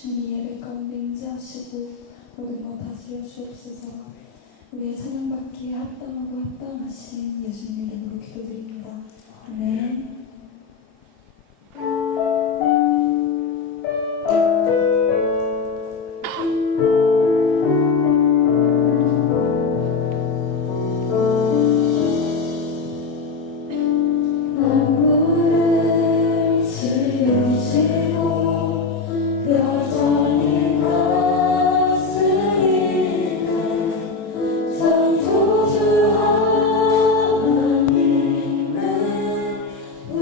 주님 예배 가운데 임재하시고 모든 것 다스려 주옵소서. 우리의 찬양받기에 합당하고 합당하신 예수님 이름으로 기도드립니다. 아멘. 오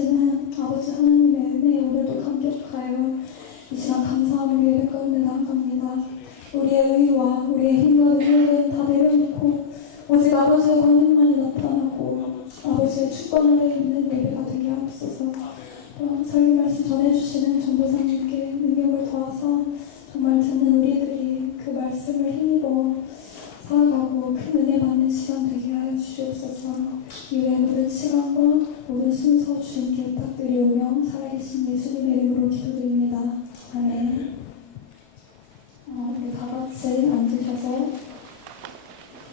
전하시는 아버지 하나님의 은혜에 오늘도 감격하여 이 시간 감사함을 우리 예배 가운데 나아갑니다. 우리의 의와 우리의 힘과 능력은 다 내려놓고 오직 아버지의 권능만이 나타나고 아버지의 주권 아래 있는 예배가 되게 하옵소서. 또 설교 말씀 전해주시는 전도사님께 능력을 더하사 정말 듣는 우리들이 그 말씀을 힘입어 살아가고 큰 은혜 받는 시간 되게 하여 주시옵소서. 이외의 모든 시간과 모든 순서 주님께 부탁드리오며 살아계신 예수님의 이름으로 기도드립니다. 아멘. 우리 다 같이 앉으셔서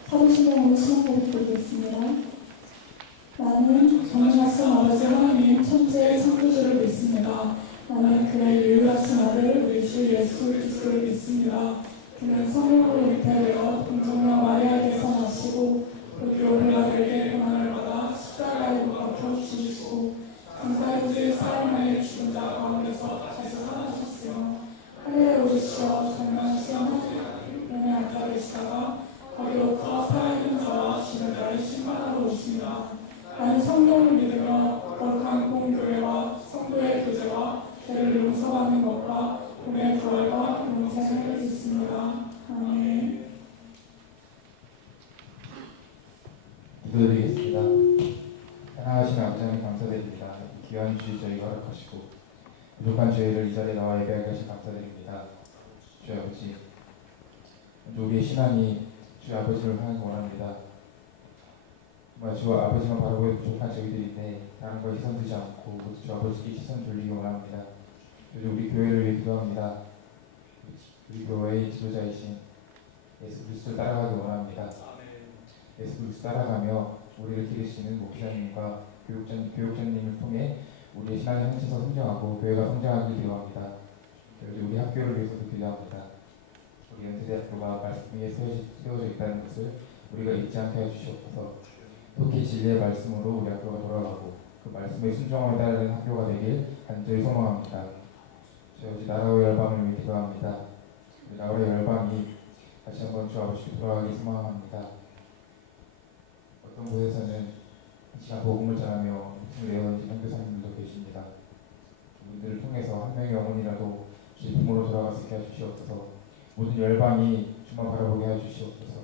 사도신경 50번 드리겠습니다. 나는 전능하신 아버지 하나님 천지의 창조주를 믿습니다. 나는 그의 유일하신 아들 우리 주 예수 그리스도를 믿습니다. 그는 성령으로 잉태되어 동정녀 마리아에게서 나시고 그렇게 우리들에게 고난을 받아 십자가에 못 박혀 죽으시고 감사의 사람의 죽은 자 가운데서 다시 살아나셨으며 하늘에 오르시어 정령하신 하나님의 앉아 계시다가 거기로부터 살아있는 자와 죽은 자를 심판하러 오십니다. 나는 성령을 믿으며 거룩한 공교회와 성도의 교제와 죄를 용서받는 것과 몸의 부활과永생을 믿습니다. 아멘. 기도드리겠습니다. 사랑하시는 아버지 하나님 감사드립니다. 귀한 주의 저희가 허락하시고 부족한 저희를 이 자리에 나와 예배하게 하시 감사드립니다. 주 아버지, 우리의 신앙이 주 아버지를 향해 원합니다. 정말 주 아버지만 바라보기 부족한 저희들인데 다른 거 시선 두지 않고 모두 주 아버지께 시선 돌리기 원합니다. 그래서 우리 교회를 위해 기도합니다. 우리 교회의 지도자이신 예수 그리스도를 따라가기 원합니다. 예수 그리스도 따라가며 우리를 기르시는 목사님과 교육자님을 통해 우리의 신앙이 한치서 성장하고 교회가 성장하길 기도합니다. 그래서 우리 학교를 위해서도 기도합니다. 우리 연세대학교가 말씀 위에 세워져 있다는 것을 우리가 잊지 않게 해주시옵소서. 특히 진리의 말씀으로 우리 학교가 돌아가고 그 말씀의 순종을 따르는 학교가 되길 간절히 소망합니다. 저희 나라의 열방을 위해 기도합니다. 우리 나라의 열방이 다시 한번 주 아버지께 돌아가길 소망합니다. 어떤 곳에서는 이 시간 복음을 전하며 목숨을 내어놓은 선교사님들도 계십니다. 우리들을 통해서 한 명의 영혼이라도 주의 품으로 돌아갈 수 있게 해주시옵소서. 모든 열방이 주만 바라보게 해주시옵소서.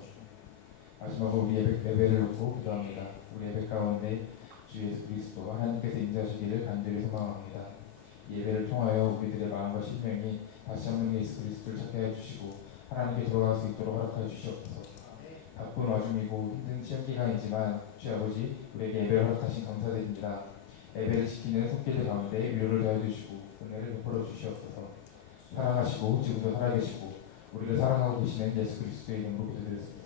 마지막으로 우리 예배를 놓고 기도합니다. 우리 예배 가운데 주 예수 그리스도가 하나님께서 인도하시기를 간절히 소망합니다. 이 예배를 통하여 우리들의 마음과 심령이 다시 한번 예수 그리스도를 찾게 해주시고 하나님께 돌아갈 수 있도록 허락해 주시옵소서. 바쁜 와중이고 힘든 시험 기간이지만 주 아버지 우리에게 예배를 허락하신 감사드립니다. 예배를 지키는 손길들 가운데 위로를 더해주시고 은혜를 베풀어 주시옵소서. 사랑하시고 지금도 살아계시고 우리를 사랑하고 계시는 예수 그리스도의 이름으로 기도드렸습니다.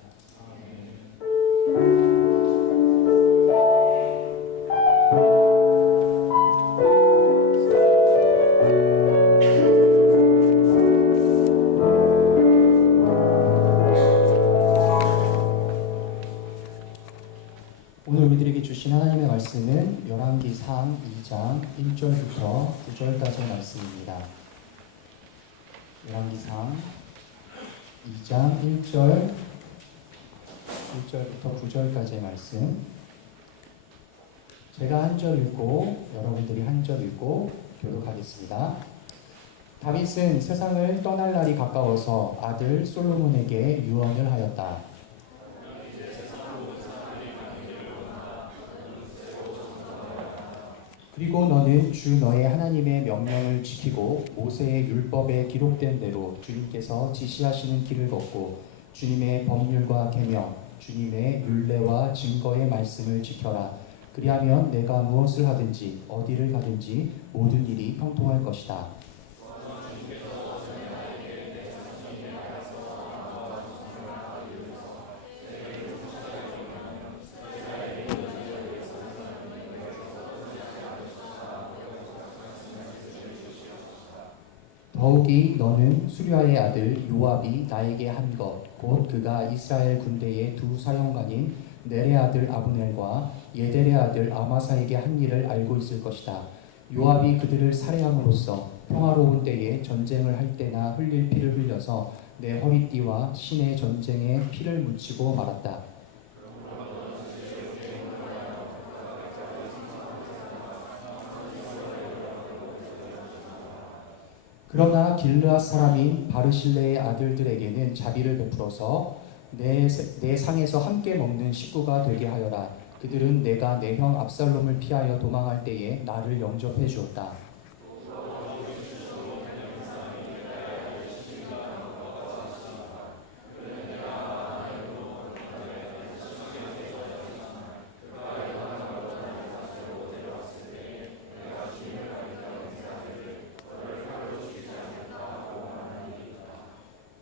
오늘 우리들에게 주신 하나님의 말씀은 열왕기상 2장 1절부터 9절까지의 말씀입니다. 열왕기상 2장 1절부터 9절까지의 말씀. 제가 한 절 읽고 여러분들이 한 절 읽고 교독하겠습니다. 다윗은 세상을 떠날 날이 가까워서 아들 솔로몬에게 유언을 하였다. 그리고 너는 주 너의 하나님의 명령을 지키고 모세의 율법에 기록된 대로 주님께서 지시하시는 길을 걷고 주님의 법률과 계명, 주님의 율례와 증거의 말씀을 지켜라. 그리하면 내가 무엇을 하든지 어디를 가든지 모든 일이 형통할 것이다. 더욱이 너는 수리아의 아들 요압이 나에게 한 것 곧 그가 이스라엘 군대의 두 사령관인 넬의 아들 아브넬과 예델의 아들 아마사에게 한 일을 알고 있을 것이다. 요압이 그들을 살해함으로써 평화로운 때에 전쟁을 할 때나 흘릴 피를 흘려서 내 허리띠와 신의 전쟁에 피를 묻히고 말았다. 그러나 길르앗 사람인 바르실레의 아들들에게는 자비를 베풀어서 내 상에서 함께 먹는 식구가 되게 하여라. 그들은 내가 내 형 압살롬을 피하여 도망할 때에 나를 영접해 주었다.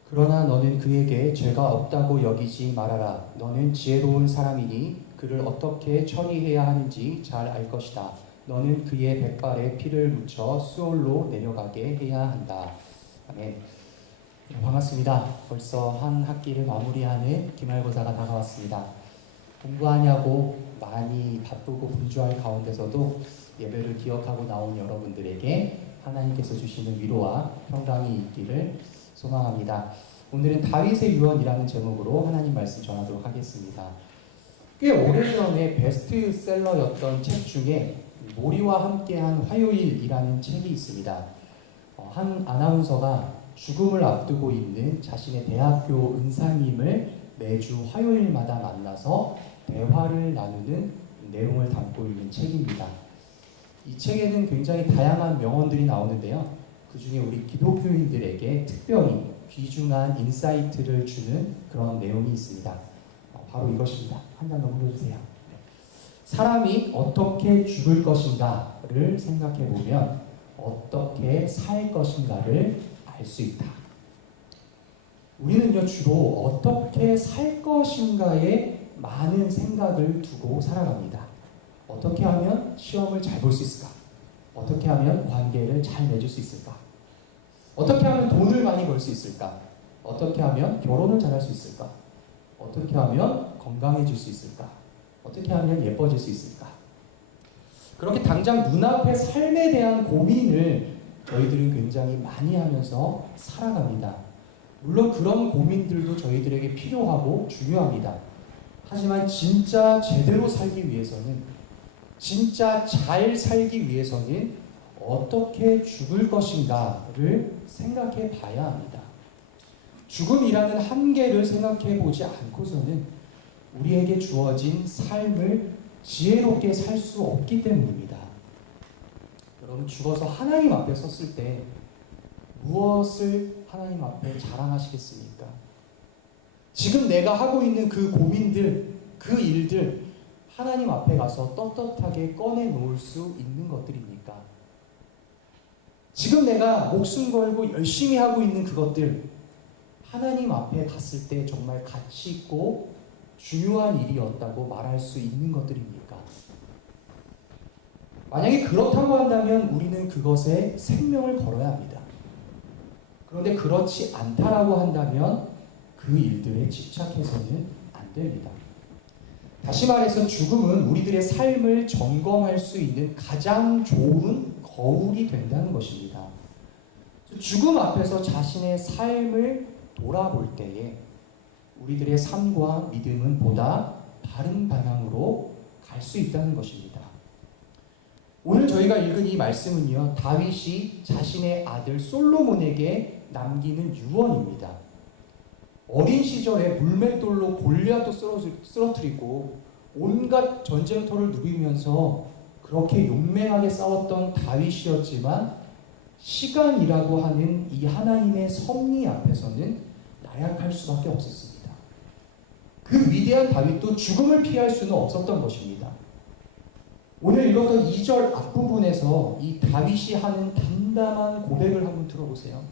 그러나 너는 그에게 죄가 없다고 여기지 말아라. 너는 지혜로운 사람이니 그를 어떻게 처리해야 하는지 잘 알 것이다. 너는 그의 백발에 피를 묻혀 수올로 내려가게 해야 한다. 아멘. 반갑습니다. 벌써 한 학기를 마무리하는 기말고사가 다가왔습니다. 공부하냐고 많이 바쁘고 분주할 가운데서도 예배를 기억하고 나온 여러분들에게 하나님께서 주시는 위로와 평강이 있기를 소망합니다. 오늘은 다윗의 유언이라는 제목으로 하나님 말씀 전하도록 하겠습니다. 꽤 오래전에 베스트셀러였던 책 중에 모리와 함께한 화요일이라는 책이 있습니다. 한 아나운서가 죽음을 앞두고 있는 자신의 대학교 은사님을 매주 화요일마다 만나서 대화를 나누는 내용을 담고 있는 책입니다. 이 책에는 굉장히 다양한 명언들이 나오는데요. 그 중에 우리 기독교인들에게 특별히 귀중한 인사이트를 주는 그런 내용이 있습니다. 바로 이것입니다. 한 장 더 보여주세요. 사람이 어떻게 죽을 것인가를 생각해 보면 어떻게 살 것인가를 알 수 있다. 우리는요, 주로 어떻게 살 것인가에 많은 생각을 두고 살아갑니다. 어떻게 하면 시험을 잘 볼 수 있을까? 어떻게 하면 관계를 잘 맺을 수 있을까? 어떻게 하면 돈을 많이 벌 수 있을까? 어떻게 하면 결혼을 잘할 수 있을까? 어떻게 하면 건강해질 수 있을까? 어떻게 하면 예뻐질 수 있을까? 그렇게 당장 눈앞의 삶에 대한 고민을 저희들은 굉장히 많이 하면서 살아갑니다. 물론 그런 고민들도 저희들에게 필요하고 중요합니다. 하지만 진짜 제대로 살기 위해서는, 진짜 잘 살기 위해서는 어떻게 죽을 것인가를 생각해 봐야 합니다. 죽음이라는 한계를 생각해 보지 않고서는 우리에게 주어진 삶을 지혜롭게 살 수 없기 때문입니다. 여러분, 죽어서 하나님 앞에 섰을 때 무엇을 하나님 앞에 자랑하시겠습니까? 지금 내가 하고 있는 그 고민들, 그 일들, 하나님 앞에 가서 떳떳하게 꺼내놓을 수 있는 것들입니까? 지금 내가 목숨 걸고 열심히 하고 있는 그것들, 하나님 앞에 갔을 때 정말 가치 있고 중요한 일이었다고 말할 수 있는 것들입니까? 만약에 그렇다고 한다면 우리는 그것에 생명을 걸어야 합니다. 그런데 그렇지 않다라고 한다면 그 일들에 집착해서는 안 됩니다. 다시 말해서 죽음은 우리들의 삶을 점검할 수 있는 가장 좋은 거울이 된다는 것입니다. 죽음 앞에서 자신의 삶을 돌아볼 때에 우리들의 삶과 믿음은 보다 바른 방향으로 갈 수 있다는 것입니다. 오늘 저희가 읽은 이 말씀은요, 다윗이 자신의 아들 솔로몬에게 남기는 유언입니다. 어린 시절에 물맷돌로 골리앗도 쓰러뜨리고 온갖 전쟁터를 누비면서 그렇게 용맹하게 싸웠던 다윗이었지만 시간이라고 하는 이 하나님의 섭리 앞에서는 나약할 수밖에 없었습니다. 그 위대한 다윗도 죽음을 피할 수는 없었던 것입니다. 오늘 읽었던 2절 앞부분에서 이 다윗이 하는 담담한 고백을 한번 들어보세요.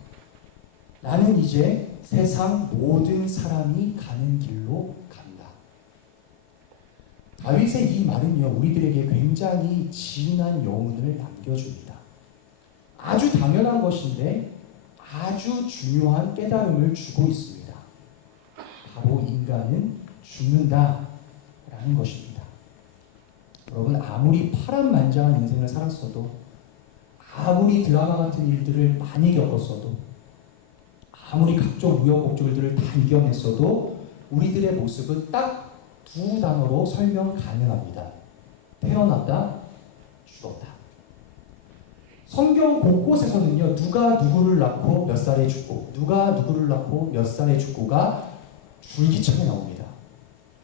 나는 이제 세상 모든 사람이 가는 길로 간다. 다윗의 이 말은요, 우리들에게 굉장히 진한 여운을 남겨줍니다. 아주 당연한 것인데 아주 중요한 깨달음을 주고 있습니다. 바로 인간은 죽는다라는 것입니다. 여러분, 아무리 파란만장한 인생을 살았어도, 아무리 드라마 같은 일들을 많이 겪었어도, 아무리 각종 우여곡절들을 다 이겨냈어도 우리들의 모습은 딱 두 단어로 설명 가능합니다. 태어났다, 죽었다. 성경 곳곳에서는요, 누가 누구를 낳고 몇 살에 죽고, 누가 누구를 낳고 몇 살에 죽고가 줄기차게 나옵니다.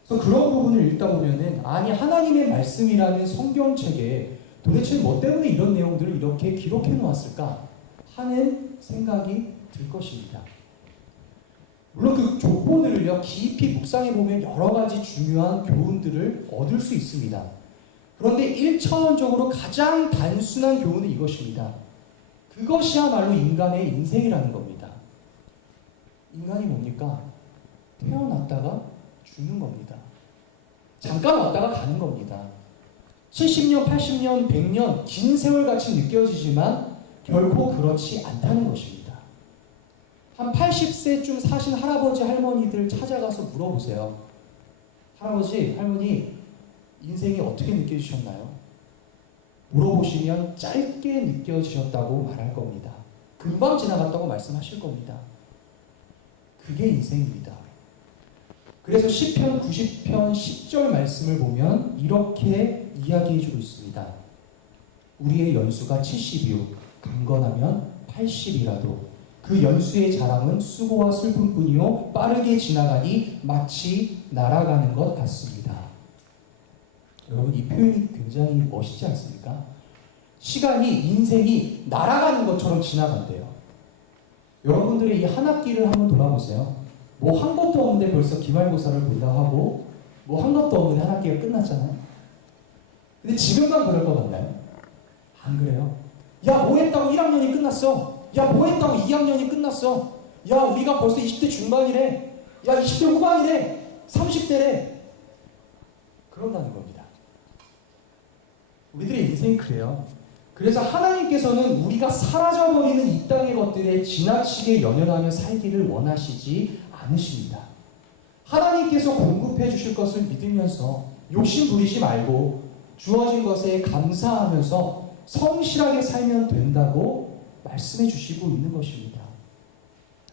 그래서 그런 부분을 읽다 보면은, 아니, 하나님의 말씀이라는 성경책에 도대체 뭐 때문에 이런 내용들을 이렇게 기록해 놓았을까 하는 생각이 들 것입니다. 물론 그 족보들을요, 깊이 묵상해 보면 여러 가지 중요한 교훈들을 얻을 수 있습니다. 그런데 1차원적으로 가장 단순한 교훈은 이것입니다. 그것이야말로 인간의 인생이라는 겁니다. 인간이 뭡니까? 태어났다가 죽는 겁니다. 잠깐 왔다가 가는 겁니다. 70년, 80년, 100년 긴 세월같이 느껴지지만 결코 그렇지 않다는 것입니다. 한 80세쯤 사신 할아버지, 할머니들 찾아가서 물어보세요. 할아버지, 할머니, 인생이 어떻게 느껴지셨나요? 물어보시면 짧게 느껴지셨다고 말할 겁니다. 금방 지나갔다고 말씀하실 겁니다. 그게 인생입니다. 그래서 시편 90편 10절 말씀을 보면 이렇게 이야기해주고 있습니다. 우리의 연수가 70이요 강건하면 80이라도 그 연수의 자랑은 수고와 슬픔뿐이요 빠르게 지나가니 마치 날아가는 것 같습니다. 여러분, 이 표현이 굉장히 멋있지 않습니까? 시간이, 인생이 날아가는 것처럼 지나간대요. 여러분들의 이 한 학기를 한번 돌아보세요. 뭐 한 것도 없는데 벌써 기말고사를 본다 하고, 뭐 한 것도 없는데 한 학기가 끝났잖아요. 근데 지금만 그럴 것 같나요? 안 그래요. 야, 뭐 했다고 1학년이 끝났어. 야, 뭐 했다고 2학년이 끝났어. 야, 우리가 벌써 20대 중반이래. 야, 20대 후반이래. 30대래. 그런다는 겁니다. 우리들의 인생이 그래요. 그래서 하나님께서는 우리가 사라져버리는 이 땅의 것들에 지나치게 연연하며 살기를 원하시지 않으십니다. 하나님께서 공급해 주실 것을 믿으면서 욕심 부리지 말고 주어진 것에 감사하면서 성실하게 살면 된다고 말씀해 주시고 있는 것입니다.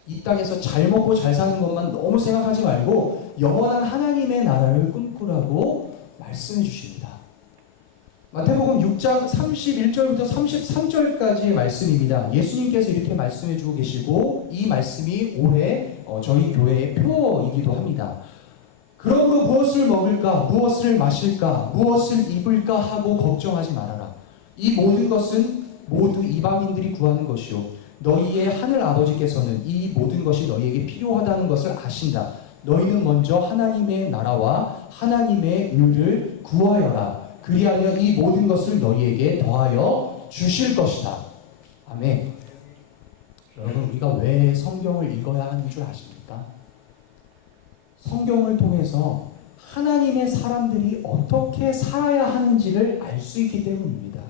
이 땅에서 잘 먹고 잘 사는 것만 너무 생각하지 말고 영원한 하나님의 나라를 꿈꾸라고 말씀해 주십니다. 마태복음 6장 31절부터 33절까지의 말씀입니다. 예수님께서 이렇게 말씀해 주고 계시고 이 말씀이 올해 저희 교회의 표어이기도 합니다. 그러므로 무엇을 먹을까, 무엇을 마실까, 무엇을 입을까 하고 걱정하지 말아라. 이 모든 것은 모두 이방인들이 구하는 것이요 너희의 하늘 아버지께서는 이 모든 것이 너희에게 필요하다는 것을 아신다. 너희는 먼저 하나님의 나라와 하나님의 의를 구하여라. 그리하면 이 모든 것을 너희에게 더하여 주실 것이다. 아멘. 여러분, 우리가 왜 성경을 읽어야 하는 줄 아십니까? 성경을 통해서 하나님의 사람들이 어떻게 살아야 하는지를 알 수 있기 때문입니다.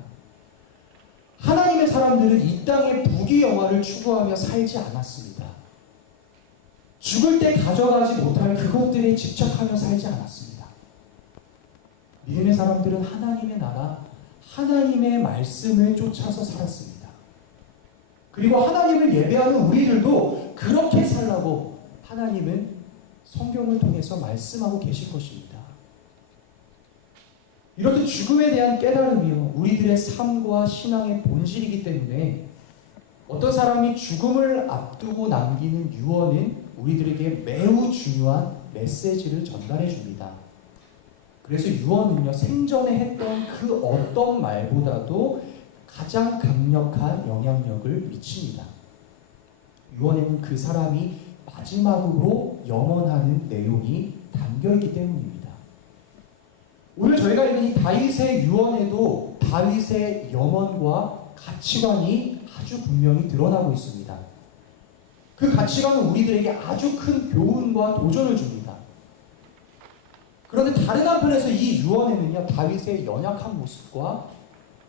하나님의 사람들은 이 땅의 부귀영화를 추구하며 살지 않았습니다. 죽을 때 가져가지 못할 그것들에 집착하며 살지 않았습니다. 믿음의 사람들은 하나님의 나라, 하나님의 말씀을 쫓아서 살았습니다. 그리고 하나님을 예배하는 우리들도 그렇게 살라고 하나님은 성경을 통해서 말씀하고 계신 것입니다. 이렇게 죽음에 대한 깨달음이요 우리들의 삶과 신앙의 본질이기 때문에 어떤 사람이 죽음을 앞두고 남기는 유언은 우리들에게 매우 중요한 메시지를 전달해 줍니다. 그래서 유언은요 생전에 했던 그 어떤 말보다도 가장 강력한 영향력을 미칩니다. 유언에는 그 사람이 마지막으로 영원하는 내용이 담겨있기 때문입니다. 오늘 저희가 읽은 이 다윗의 유언에도 다윗의 염원과 가치관이 아주 분명히 드러나고 있습니다. 그 가치관은 우리들에게 아주 큰 교훈과 도전을 줍니다. 그런데 다른 한편에서 이 유언에는요 다윗의 연약한 모습과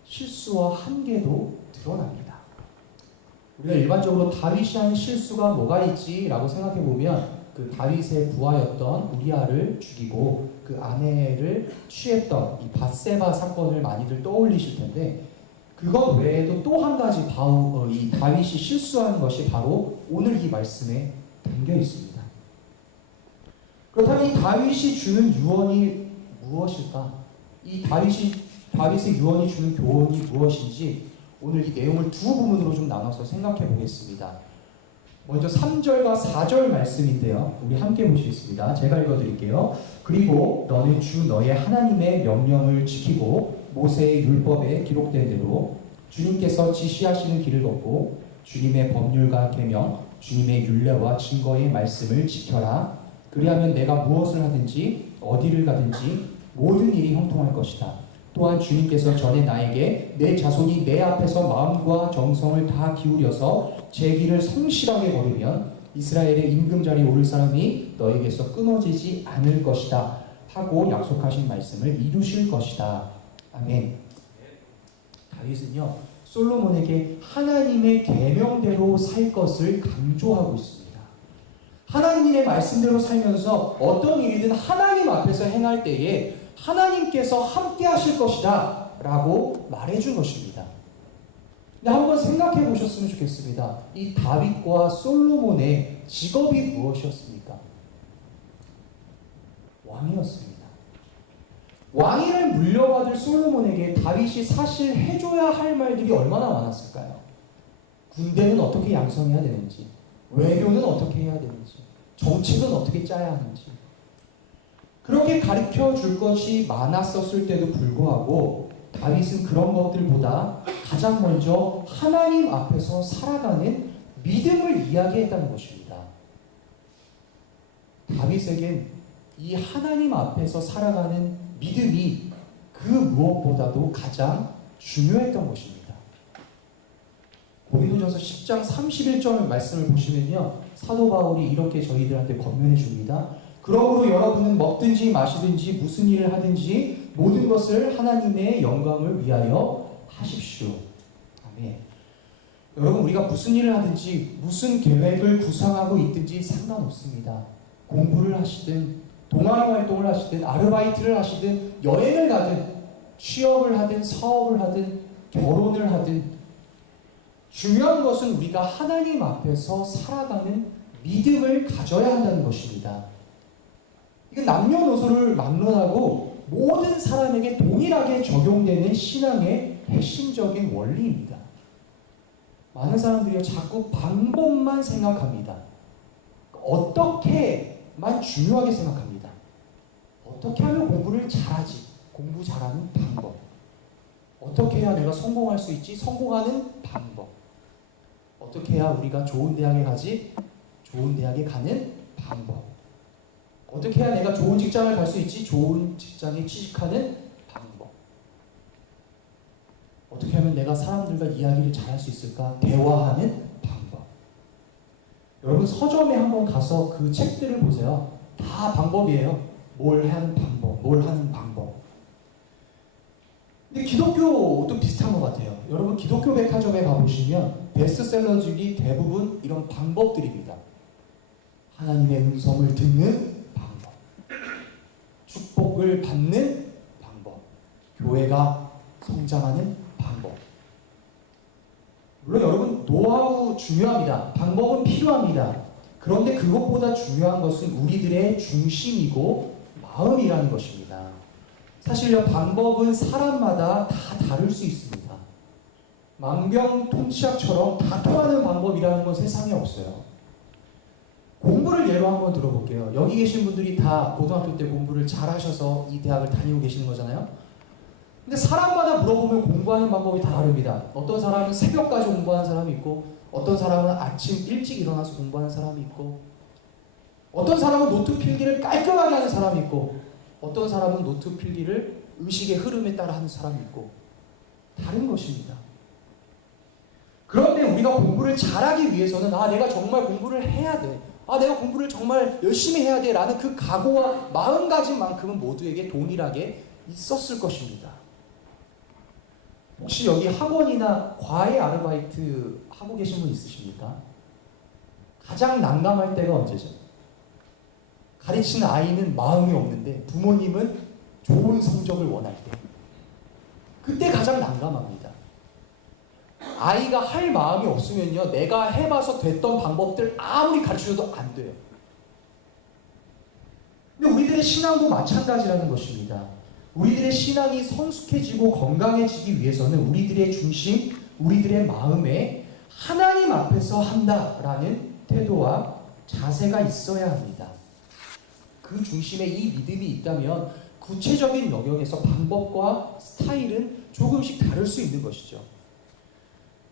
실수와 한계도 드러납니다. 우리가 일반적으로 다윗이 한 실수가 뭐가 있지라고 생각해 보면 그 다윗의 부하였던 우리아를 죽이고 그 아내를 취했던 이 밧세바 사건을 많이들 떠올리실 텐데 그것 외에도 또 한 가지 이 다윗이 실수하는 것이 바로 오늘 이 말씀에 담겨 있습니다. 그렇다면 이 다윗이 주는 유언이 무엇일까? 이 다윗의 유언이 주는 교훈이 무엇인지 오늘 이 내용을 두 부분으로 좀 나눠서 생각해 보겠습니다. 먼저 3절과 4절 말씀인데요. 우리 함께 보시겠습니다. 제가 읽어드릴게요. 그리고 너는 주 너의 하나님의 명령을 지키고 모세의 율법에 기록된 대로 주님께서 지시하시는 길을 걷고 주님의 법률과 계명, 주님의 율례와 증거의 말씀을 지켜라. 그리하면 내가 무엇을 하든지 어디를 가든지 모든 일이 형통할 것이다. 또한 주님께서 전에 나에게 내 자손이 내 앞에서 마음과 정성을 다 기울여서 제 길을 성실하게 걸으면 이스라엘의 임금자리에 오를 사람이 너에게서 끊어지지 않을 것이다 하고 약속하신 말씀을 이루실 것이다. 아멘. 다윗은요, 솔로몬에게 하나님의 계명대로 살 것을 강조하고 있습니다. 하나님의 말씀대로 살면서 어떤 일이든 하나님 앞에서 행할 때에 하나님께서 함께 하실 것이다 라고 말해준 것입니다. 근데 한번 생각해 보셨으면 좋겠습니다. 이 다윗과 솔로몬의 직업이 무엇이었습니까? 왕이었습니다. 왕위를 물려받을 솔로몬에게 다윗이 사실 해줘야 할 말들이 얼마나 많았을까요? 군대는 어떻게 양성해야 되는지, 외교는 어떻게 해야 되는지, 정책은 어떻게 짜야 하는지, 그렇게 가르쳐 줄 것이 많았었을 때도 불구하고 다윗은 그런 것들보다 가장 먼저 하나님 앞에서 살아가는 믿음을 이야기했다는 것입니다. 다윗에겐 이 하나님 앞에서 살아가는 믿음이 그 무엇보다도 가장 중요했던 것입니다. 고린도전서 10장 31절 말씀을 보시면요, 사도 바울이 이렇게 저희들한테 권면해 줍니다. 그러므로 여러분은 먹든지 마시든지 무슨 일을 하든지 모든 것을 하나님의 영광을 위하여 하십시오. 아멘. 여러분, 우리가 무슨 일을 하든지 무슨 계획을 구상하고 있든지 상관없습니다. 공부를 하시든 동아리 활동을 하시든 아르바이트를 하시든 여행을 가든 취업을 하든 사업을 하든 결혼을 하든 중요한 것은 우리가 하나님 앞에서 살아가는 믿음을 가져야 한다는 것입니다. 이건 남녀노소를 막론하고 모든 사람에게 동일하게 적용되는 신앙의 핵심적인 원리입니다. 많은 사람들이 자꾸 방법만 생각합니다. 어떻게만 중요하게 생각합니다. 어떻게 하면 공부를 잘하지? 공부 잘하는 방법. 어떻게 해야 내가 성공할 수 있지? 성공하는 방법. 어떻게 해야 우리가 좋은 대학에 가지? 좋은 대학에 가는 방법. 어떻게 해야 내가 좋은 직장을 갈 수 있지? 좋은 직장에 취직하는 방법. 어떻게 하면 내가 사람들과 이야기를 잘할 수 있을까? 대화하는 방법. 여러분, 서점에 한번 가서 그 책들을 보세요. 다 방법이에요. 뭘 하는 방법, 뭘 하는 방법. 근데 기독교도 비슷한 것 같아요. 여러분, 기독교 백화점에 가보시면 베스트셀러들이 대부분 이런 방법들입니다. 하나님의 음성을 듣는 방법, 축복을 받는 방법, 교회가 성장하는 방법. 물론 여러분, 노하우 중요합니다. 방법은 필요합니다. 그런데 그것보다 중요한 것은 우리들의 중심이고 마음이라는 것입니다. 사실요, 방법은 사람마다 다 다를 수 있습니다. 망병통치약처럼 다 통하는 방법이라는 건 세상에 없어요. 공부를 예로 한번 들어볼게요. 여기 계신 분들이 다 고등학교 때 공부를 잘하셔서 이 대학을 다니고 계시는 거잖아요. 근데 사람마다 물어보면 공부하는 방법이 다 다릅니다. 어떤 사람은 새벽까지 공부하는 사람이 있고, 어떤 사람은 아침 일찍 일어나서 공부하는 사람이 있고, 어떤 사람은 노트 필기를 깔끔하게 하는 사람이 있고, 어떤 사람은 노트 필기를 의식의 흐름에 따라 하는 사람이 있고, 다른 것입니다. 그런데 우리가 공부를 잘하기 위해서는 내가 정말 공부를 해야 돼. 내가 공부를 정말 열심히 해야 돼 라는 그 각오와 마음가짐만큼은 모두에게 동일하게 있었을 것입니다. 혹시 여기 학원이나 과외 아르바이트 하고 계신 분 있으십니까? 가장 난감할 때가 언제죠? 가르치는 아이는 마음이 없는데 부모님은 좋은 성적을 원할 때, 그때 가장 난감합니다. 아이가 할 마음이 없으면요, 내가 해봐서 됐던 방법들 아무리 가르쳐줘도 안 돼요. 근데 우리들의 신앙도 마찬가지라는 것입니다. 우리들의 신앙이 성숙해지고 건강해지기 위해서는 우리들의 중심, 우리들의 마음에 하나님 앞에서 한다라는 태도와 자세가 있어야 합니다. 그 중심에 이 믿음이 있다면 구체적인 영역에서 방법과 스타일은 조금씩 다를 수 있는 것이죠.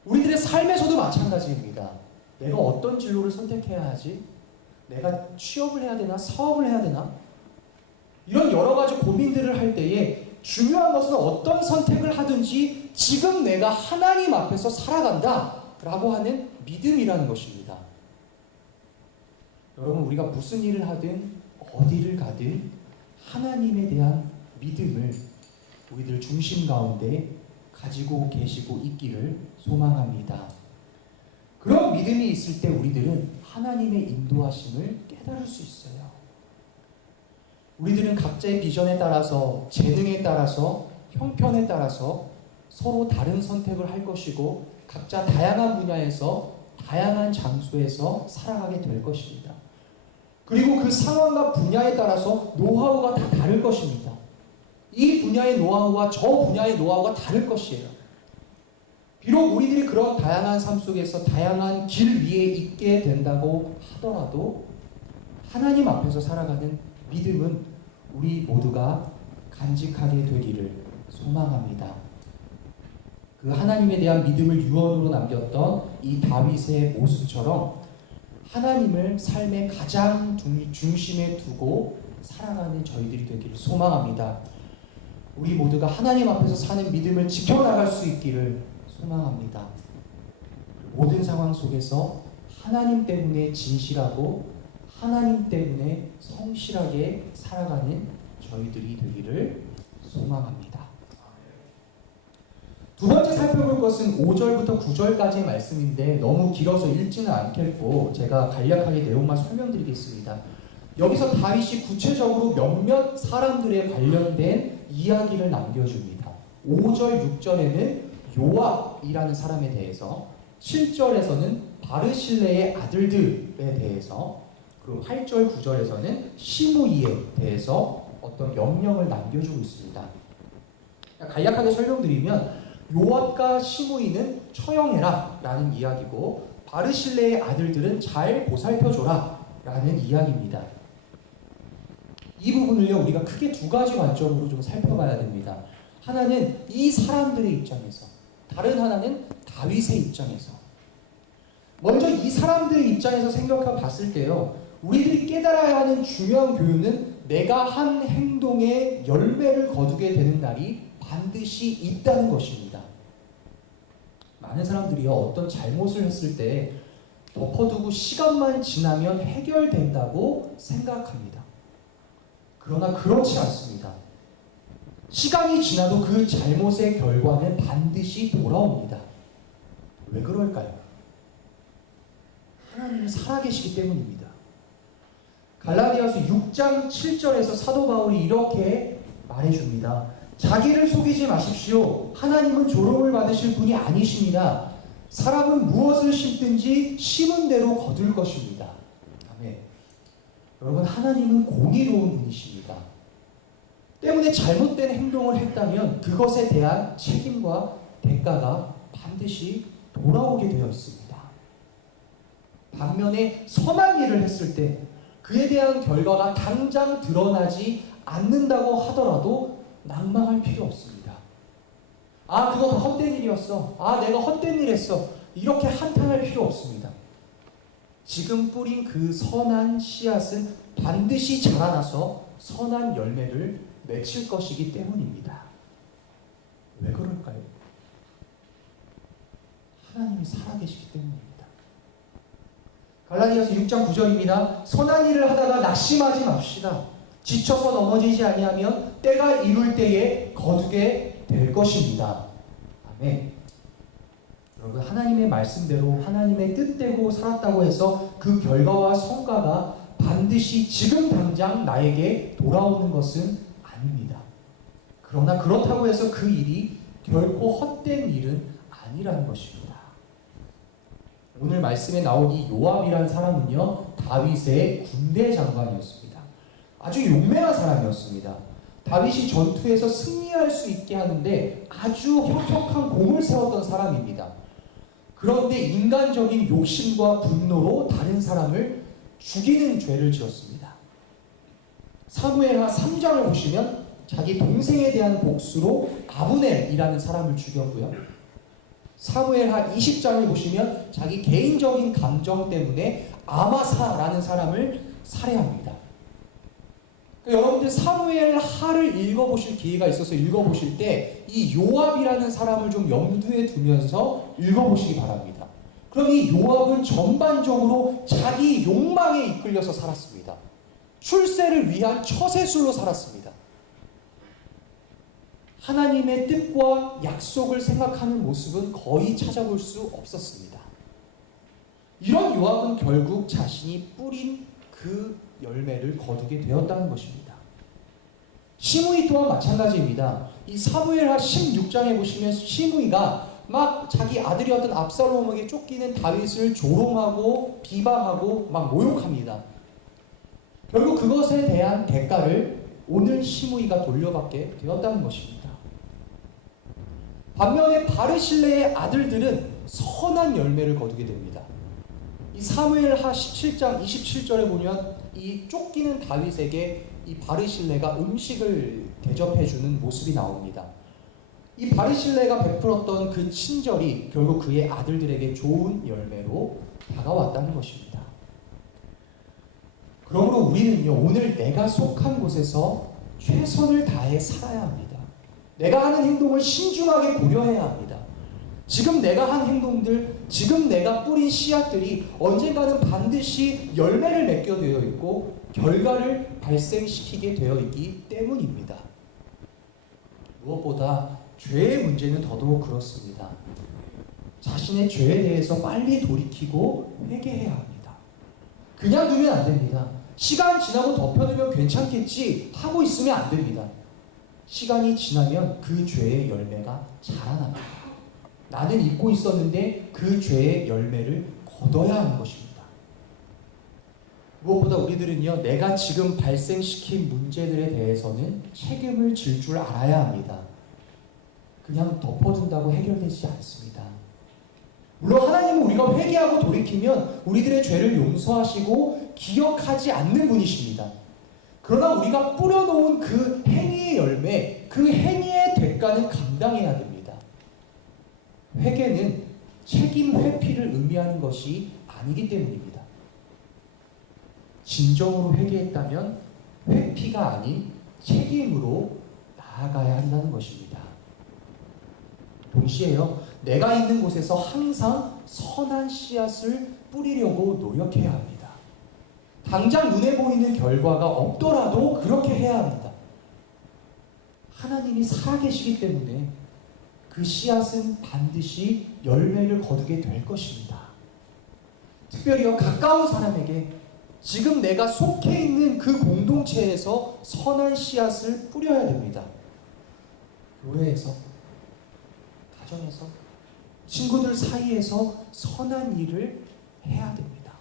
우리들의 삶에서도 마찬가지입니다. 내가 어떤 진로를 선택해야 하지? 내가 취업을 해야 되나? 사업을 해야 되나? 이런 여러 가지 고민들을 할 때에 중요한 것은 어떤 선택을 하든지 지금 내가 하나님 앞에서 살아간다 라고 하는 믿음이라는 것입니다. 여러분, 우리가 무슨 일을 하든 어디를 가든 하나님에 대한 믿음을 우리들 중심 가운데 가지고 계시고 있기를 소망합니다. 그런 믿음이 있을 때 우리들은 하나님의 인도하심을 깨달을 수 있어요. 우리들은 각자의 비전에 따라서, 재능에 따라서, 형편에 따라서 서로 다른 선택을 할 것이고 각자 다양한 분야에서 다양한 장소에서 살아가게 될 것입니다. 그리고 그 상황과 분야에 따라서 노하우가 다 다를 것입니다. 이 분야의 노하우와 저 분야의 노하우가 다를 것이에요. 비록 우리들이 그런 다양한 삶 속에서 다양한 길 위에 있게 된다고 하더라도 하나님 앞에서 살아가는 믿음은 우리 모두가 간직하게 되기를 소망합니다. 그 하나님에 대한 믿음을 유언으로 남겼던 이 다윗의 모습처럼 하나님을 삶의 가장 중심에 두고 살아가는 저희들이 되기를 소망합니다. 우리 모두가 하나님 앞에서 사는 믿음을 지켜나갈 수 있기를 소망합니다. 모든 상황 속에서 하나님 때문에 진실하고 하나님 때문에 성실하게 살아가는 저희들이 되기를 소망합니다. 두 번째 살펴볼 것은 5절부터 9절까지의 말씀인데 너무 길어서 읽지는 않겠고 제가 간략하게 내용만 설명드리겠습니다. 여기서 다윗이 구체적으로 몇몇 사람들에 관련된 이야기를 남겨줍니다. 5절, 6절에는 요압이라는 사람에 대해서, 7절에서는 바르실레의 아들들에 대해서, 그리고 8절, 9절에서는 시므이에 대해서 어떤 명령을 남겨주고 있습니다. 간략하게 설명드리면 요압과 시므이는 처형해라 라는 이야기고 바르실레의 아들들은 잘 보살펴줘라 라는 이야기입니다. 이 부분을요 우리가 크게 두 가지 관점으로 좀 살펴봐야 됩니다. 하나는 이 사람들의 입장에서, 다른 하나는 다윗의 입장에서. 먼저 이 사람들의 입장에서 생각해 봤을 때요, 우리들이 깨달아야 하는 중요한 교훈은 내가 한 행동의 열매를 거두게 되는 날이 반드시 있다는 것입니다. 많은 사람들이요 어떤 잘못을 했을 때 덮어두고 시간만 지나면 해결된다고 생각합니다. 그러나 그렇지 않습니다. 시간이 지나도 그 잘못의 결과는 반드시 돌아옵니다. 왜 그럴까요? 하나님이 살아계시기 때문입니다. 갈라디아서 6장 7절에서 사도 바울이 이렇게 말해줍니다. 자기를 속이지 마십시오. 하나님은 조롱을 받으실 분이 아니십니다. 사람은 무엇을 심든지 심은 대로 거둘 것입니다. 아멘. 여러분, 하나님은 공의로운 분이십니다. 때문에 잘못된 행동을 했다면 그것에 대한 책임과 대가가 반드시 돌아오게 되어 있습니다. 반면에 선한 일을 했을 때 그에 대한 결과가 당장 드러나지 않는다고 하더라도 낭망할 필요 없습니다. 아, 그거 다 헛된 일이었어. 아, 내가 헛된 일 했어. 이렇게 한탄할 필요 없습니다. 지금 뿌린 그 선한 씨앗은 반드시 자라나서 선한 열매를 맺힐 것이기 때문입니다. 왜 그럴까요? 하나님이 살아계시기 때문입니다. 갈라디아서 6장 9절입니다. 선한 일을 하다가 낙심하지 맙시다. 지쳐서 넘어지지 아니하면 때가 이룰 때에 거두게 될 것입니다. 아멘. 여러분, 하나님의 말씀대로 하나님의 뜻대로 살았다고 해서 그 결과와 성과가 반드시 지금 당장 나에게 돌아오는 것은 아닙니다. 그러나 그렇다고 해서 그 일이 결코 헛된 일은 아니라는 것입니다. 오늘 말씀에 나온 이 요압이라는 사람은요, 다윗의 군대 장관이었습니다. 아주 용맹한 사람이었습니다. 다윗이 전투에서 승리할 수 있게 하는데 아주 혁혁한 공을 세웠던 사람입니다. 그런데 인간적인 욕심과 분노로 다른 사람을 죽이는 죄를 지었습니다. 사무엘하 3장을 보시면 자기 동생에 대한 복수로 아브넬이라는 사람을 죽였고요. 사무엘하 20장을 보시면 자기 개인적인 감정 때문에 아마사라는 사람을 살해합니다. 여러분들 사무엘하를 읽어보실 기회가 있어서 읽어보실 때 이 요압이라는 사람을 좀 염두에 두면서 읽어보시기 바랍니다. 그럼 이 요압은 전반적으로 자기 욕망에 이끌려서 살았습니다. 출세를 위한 처세술로 살았습니다. 하나님의 뜻과 약속을 생각하는 모습은 거의 찾아볼 수 없었습니다. 이런 요압은 결국 자신이 뿌린 그 열매를 거두게 되었다는 것입니다. 시므이 또한 마찬가지입니다. 이 사무엘하 16장에 보시면 시므이가 막 자기 아들이었던 압살롬에게 쫓기는 다윗을 조롱하고 비방하고 막 모욕합니다. 결국 그것에 대한 대가를 오늘 시므이가 돌려받게 되었다는 것입니다. 반면에 바르실레의 아들들은 선한 열매를 거두게 됩니다. 이 사무엘하 17장 27절에 보면 이 쫓기는 다윗에게 이 바르실레가 음식을 대접해주는 모습이 나옵니다. 이 바르실레가 베풀었던 그 친절이 결국 그의 아들들에게 좋은 열매로 다가왔다는 것입니다. 그러므로 우리는요, 오늘 내가 속한 곳에서 최선을 다해 살아야 합니다. 내가 하는 행동을 신중하게 고려해야 합니다. 지금 내가 한 행동들, 지금 내가 뿌린 씨앗들이 언젠가는 반드시 열매를 맺게 되어 있고 결과를 발생시키게 되어 있기 때문입니다. 무엇보다 죄의 문제는 더더욱 그렇습니다. 자신의 죄에 대해서 빨리 돌이키고 회개해야 합니다. 그냥 두면 안 됩니다. 시간 지나고 덮여두면 괜찮겠지 하고 있으면 안 됩니다. 시간이 지나면 그 죄의 열매가 자라납니다. 나는 잊고 있었는데 그 죄의 열매를 거둬야 하는 것입니다. 무엇보다 우리들은요, 내가 지금 발생시킨 문제들에 대해서는 책임을 질 줄 알아야 합니다. 그냥 덮어둔다고 해결되지 않습니다. 물론 하나님은 우리가 회개하고 돌이키면 우리들의 죄를 용서하시고 기억하지 않는 분이십니다. 그러나 우리가 뿌려놓은 그 행위의 열매, 그 행위의 대가는 감당해야 됩니다. 회개는 책임 회피를 의미하는 것이 아니기 때문입니다. 진정으로 회개했다면 회피가 아닌 책임으로 나아가야 한다는 것입니다. 동시에요, 내가 있는 곳에서 항상 선한 씨앗을 뿌리려고 노력해야 합니다. 당장 눈에 보이는 결과가 없더라도 그렇게 해야 합니다. 하나님이 살아계시기 때문에 그 씨앗은 반드시 열매를 거두게 될 것입니다. 특별히요, 가까운 사람에게 지금 내가 속해 있는 그 공동체에서 선한 씨앗을 뿌려야 됩니다. 교회에서, 가정에서, 친구들 사이에서 선한 일을 해야 됩니다.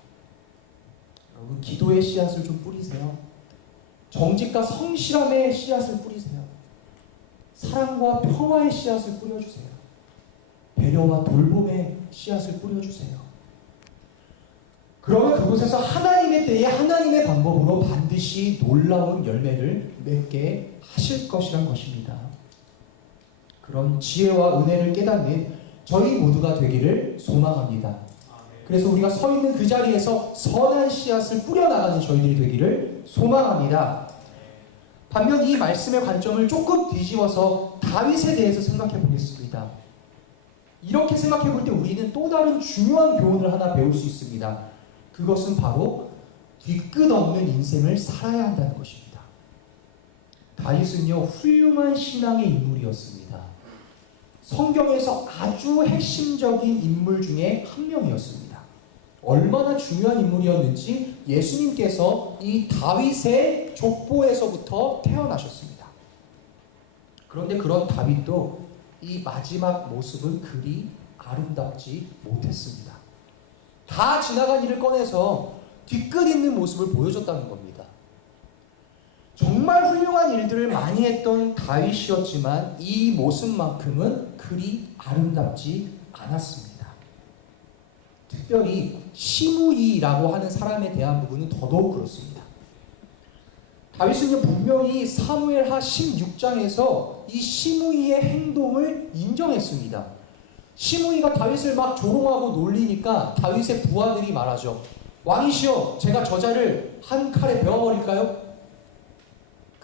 여러분, 기도의 씨앗을 좀 뿌리세요. 정직과 성실함의 씨앗을 뿌리세요. 사랑과 평화의 씨앗을 뿌려주세요. 배려와 돌봄의 씨앗을 뿌려주세요. 그러면 그곳에서 하나님의 때에 하나님의 방법으로 반드시 놀라운 열매를 맺게 하실 것이란 것입니다. 그런 지혜와 은혜를 깨닫는 저희 모두가 되기를 소망합니다. 그래서 우리가 서 있는 그 자리에서 선한 씨앗을 뿌려나가는 저희들이 되기를 소망합니다. 반면 이 말씀의 관점을 조금 뒤집어서 다윗에 대해서 생각해 보겠습니다. 이렇게 생각해 볼 때 우리는 또 다른 중요한 교훈을 하나 배울 수 있습니다. 그것은 바로 뒤끝 없는 인생을 살아야 한다는 것입니다. 다윗은요, 훌륭한 신앙의 인물이었습니다. 성경에서 아주 핵심적인 인물 중에 한 명이었습니다. 얼마나 중요한 인물이었는지 예수님께서 이 다윗의 족보에서부터 태어나셨습니다. 그런데 그런 다윗도 이 마지막 모습은 그리 아름답지 못했습니다. 다 지나간 일을 꺼내서 뒤끝 있는 모습을 보여줬다는 겁니다. 정말 훌륭한 일들을 많이 했던 다윗이었지만 이 모습만큼은 그리 아름답지 않았습니다. 특별히 시므이라고 하는 사람에 대한 부분은 더더욱 그렇습니다. 다윗은요 분명히 사무엘하 16장에서 이 시므이의 행동을 인정했습니다. 시므이가 다윗을 막 조롱하고 놀리니까 다윗의 부하들이 말하죠. 왕이시여, 제가 저자를 한 칼에 베어버릴까요?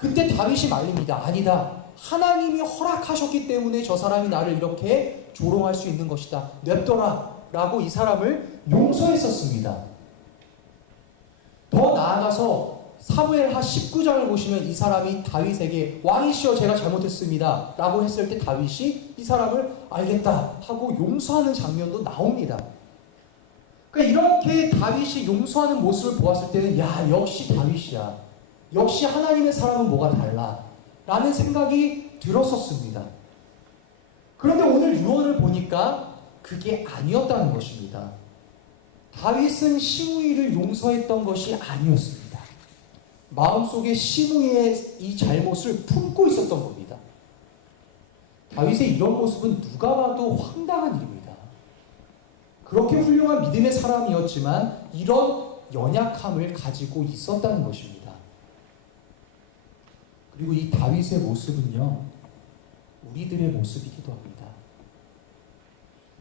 그때 다윗이 말립니다. 아니다. 하나님이 허락하셨기 때문에 저 사람이 나를 이렇게 조롱할 수 있는 것이다. 냅둬라. 라고 이 사람을 용서했었습니다. 더 나아가서 사무엘하 19장을 보시면 이 사람이 다윗에게 왕이시여 제가 잘못했습니다 라고 했을 때 다윗이 이 사람을 알겠다 하고 용서하는 장면도 나옵니다. 그러니까 이렇게 다윗이 용서하는 모습을 보았을 때는 야 역시 다윗이야. 역시 하나님의 사람은 뭐가 달라 라는 생각이 들었었습니다. 그런데 오늘 유언을 보니까 그게 아니었다는 것입니다. 다윗은 시므이를 용서했던 것이 아니었습니다. 마음속에 시므이의 이 잘못을 품고 있었던 겁니다. 다윗의 이런 모습은 누가 봐도 황당한 일입니다. 그렇게 훌륭한 믿음의 사람이었지만 이런 연약함을 가지고 있었다는 것입니다. 그리고 이 다윗의 모습은요, 우리들의 모습이기도 합니다.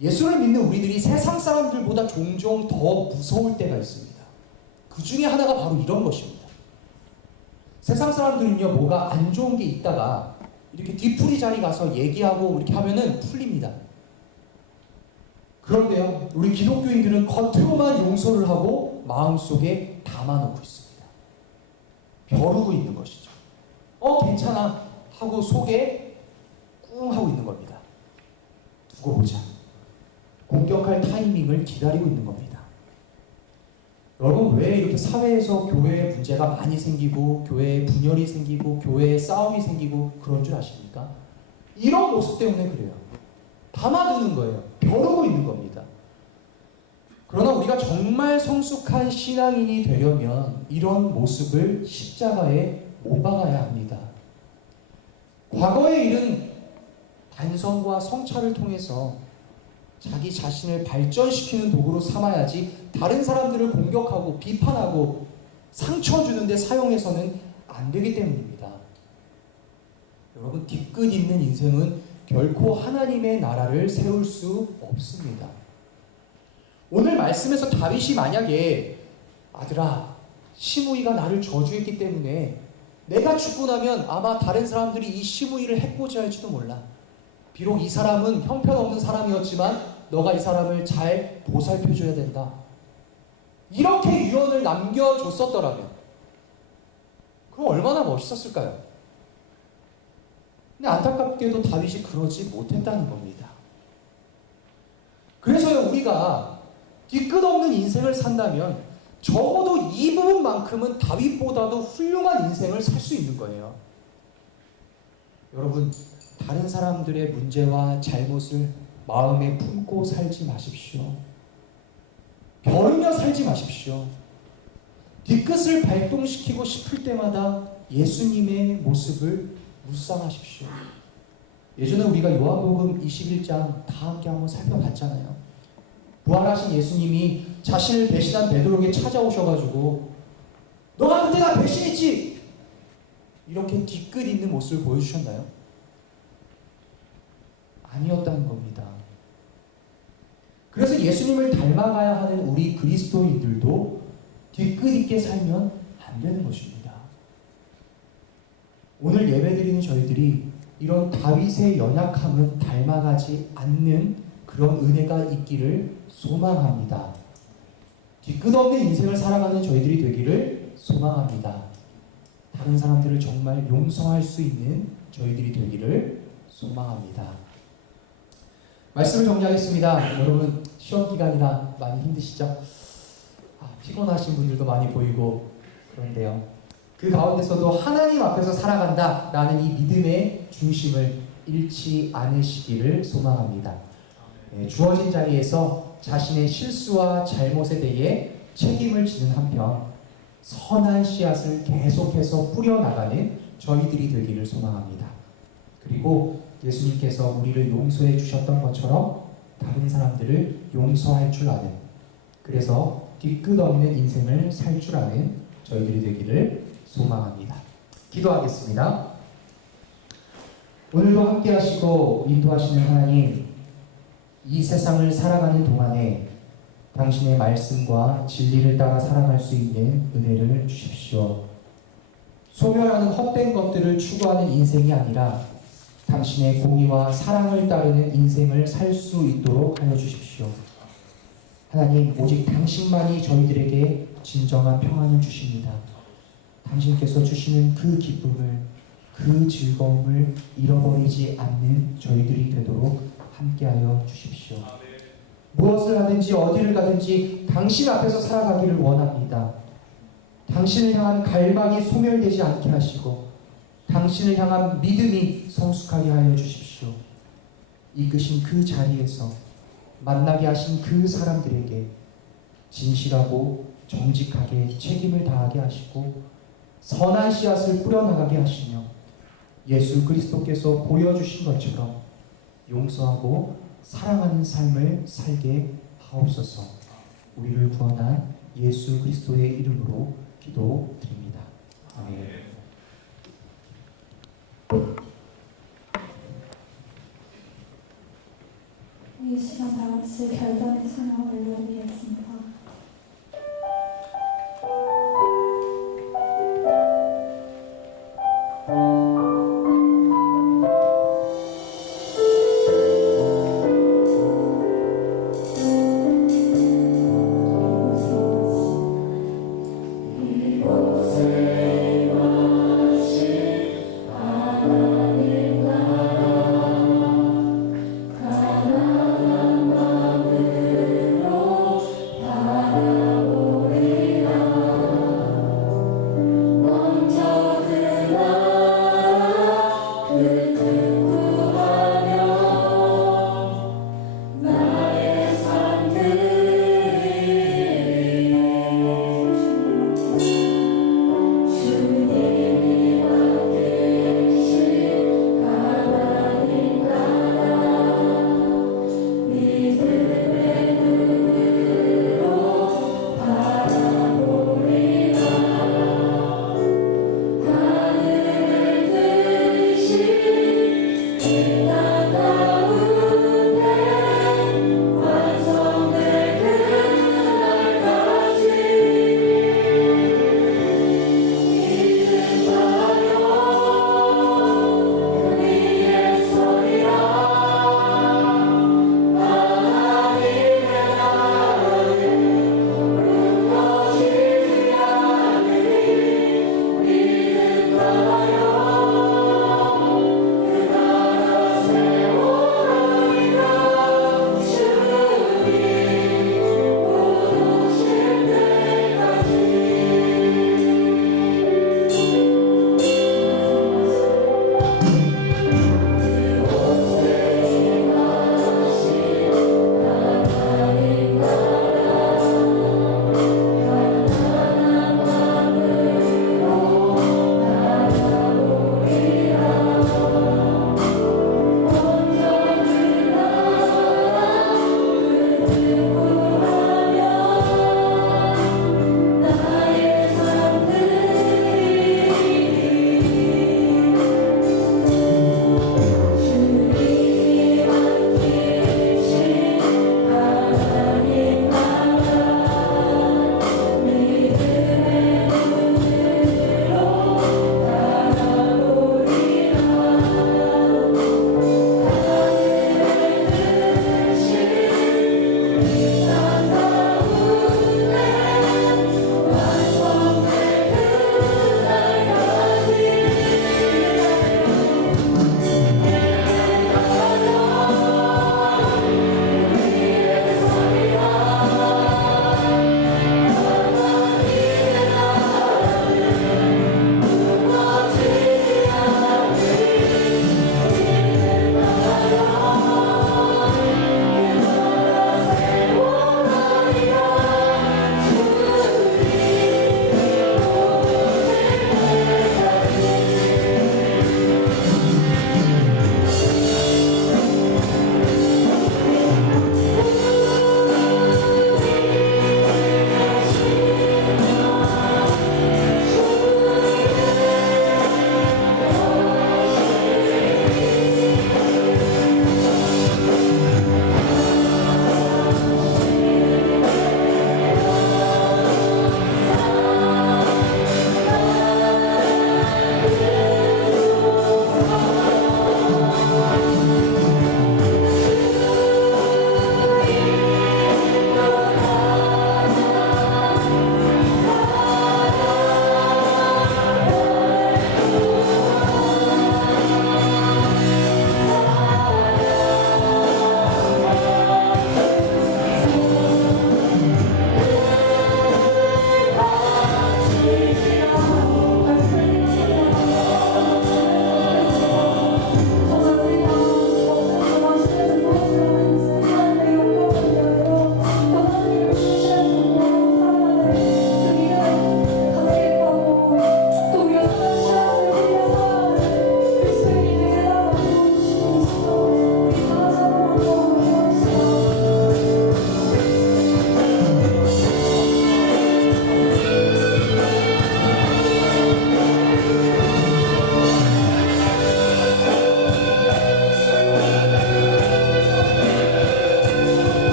예수를 믿는 우리들이 세상 사람들보다 종종 더 무서울 때가 있습니다. 그 중에 하나가 바로 이런 것입니다. 세상 사람들은요, 뭐가 안 좋은 게 있다가 이렇게 뒤풀이 자리 가서 얘기하고 이렇게 하면은 풀립니다. 그런데요, 우리 기독교인들은 겉으로만 용서를 하고 마음속에 담아놓고 있습니다. 벼르고 있는 것이죠. 괜찮아 하고 속에 꿍 하고 있는 겁니다. 두고 보자. 공격할 타이밍을 기다리고 있는 겁니다. 여러분, 왜 이렇게 사회에서 교회에 문제가 많이 생기고 교회에 분열이 생기고 교회에 싸움이 생기고 그런 줄 아십니까? 이런 모습 때문에 그래요. 담아두는 거예요. 벼르고 있는 겁니다. 그러나 우리가 정말 성숙한 신앙인이 되려면 이런 모습을 십자가에 못 박아야 합니다. 과거의 일은 반성과 성찰을 통해서 자기 자신을 발전시키는 도구로 삼아야지 다른 사람들을 공격하고 비판하고 상처 주는데 사용해서는 안 되기 때문입니다. 여러분, 뒤끝 있는 인생은 결코 하나님의 나라를 세울 수 없습니다. 오늘 말씀에서 다윗이 만약에 아들아, 시므이가 나를 저주했기 때문에 내가 죽고 나면 아마 다른 사람들이 이 시므이를 해코지 할지도 몰라. 비록 이 사람은 형편없는 사람이었지만 너가 이 사람을 잘 보살펴줘야 된다. 이렇게 유언을 남겨줬었더라면 그럼 얼마나 멋있었을까요? 근데 안타깝게도 다윗이 그러지 못했다는 겁니다. 그래서요, 우리가 뒤끝 없는 인생을 산다면 적어도 이 부분만큼은 다윗보다도 훌륭한 인생을 살 수 있는 거예요. 여러분, 다른 사람들의 문제와 잘못을 마음에 품고 살지 마십시오. 벼르며 살지 마십시오. 뒤끝을 발동시키고 싶을 때마다 예수님의 모습을 묵상하십시오. 예전에 우리가 요한복음 21장 다 함께 한번 살펴봤잖아요. 부활하신 예수님이 자신을 배신한 베드로에게 찾아오셔가지고 너가 그때 나 배신했지! 이렇게 뒤끝 있는 모습을 보여주셨나요? 아니었다는 겁니다. 그래서 예수님을 닮아가야 하는 우리 그리스도인들도 뒤끝 있게 살면 안 되는 것입니다. 오늘 예배드리는 저희들이 이런 다윗의 연약함은 닮아가지 않는 그런 은혜가 있기를 소망합니다. 뒤끝 없는 인생을 살아가는 저희들이 되기를 소망합니다. 다른 사람들을 정말 용서할 수 있는 저희들이 되기를 소망합니다. 말씀을 정리하겠습니다. 여러분, 시험 기간이라 많이 힘드시죠? 피곤하신 분들도 많이 보이고 그런데요. 그 가운데서도 하나님 앞에서 살아간다라는 이 믿음의 중심을 잃지 않으시기를 소망합니다. 주어진 자리에서 자신의 실수와 잘못에 대해 책임을 지는 한편 선한 씨앗을 계속해서 뿌려나가는 저희들이 되기를 소망합니다. 그리고 예수님께서 우리를 용서해 주셨던 것처럼 다른 사람들을 용서할 줄 아는, 그래서 뒤끝 없는 인생을 살 줄 아는 저희들이 되기를 소망합니다. 기도하겠습니다. 오늘도 함께 하시고 인도하시는 하나님, 이 세상을 살아가는 동안에 당신의 말씀과 진리를 따라 살아갈 수 있는 은혜를 주십시오. 소멸하는 헛된 것들을 추구하는 인생이 아니라 당신의 공의와 사랑을 따르는 인생을 살 수 있도록 하여 주십시오. 하나님, 오직 당신만이 저희들에게 진정한 평안을 주십니다. 당신께서 주시는 그 기쁨을, 그 즐거움을 잃어버리지 않는 저희들이 되도록 함께하여 주십시오. 무엇을 하든지 어디를 가든지 당신 앞에서 살아가기를 원합니다. 당신을 향한 갈망이 소멸되지 않게 하시고 당신을 향한 믿음이 성숙하게 하여 주십시오. 이끄신 그 자리에서 만나게 하신 그 사람들에게 진실하고 정직하게 책임을 다하게 하시고 선한 씨앗을 뿌려나가게 하시며 예수 그리스도께서 보여주신 것처럼 용서하고 사랑하는 삶을 살게 하옵소서. 우리를 구원한 예수 그리스도의 이름으로 기도드립니다. 아멘. 이 시간 다 같이 별단의 찬양을 올려드리겠습니다. 다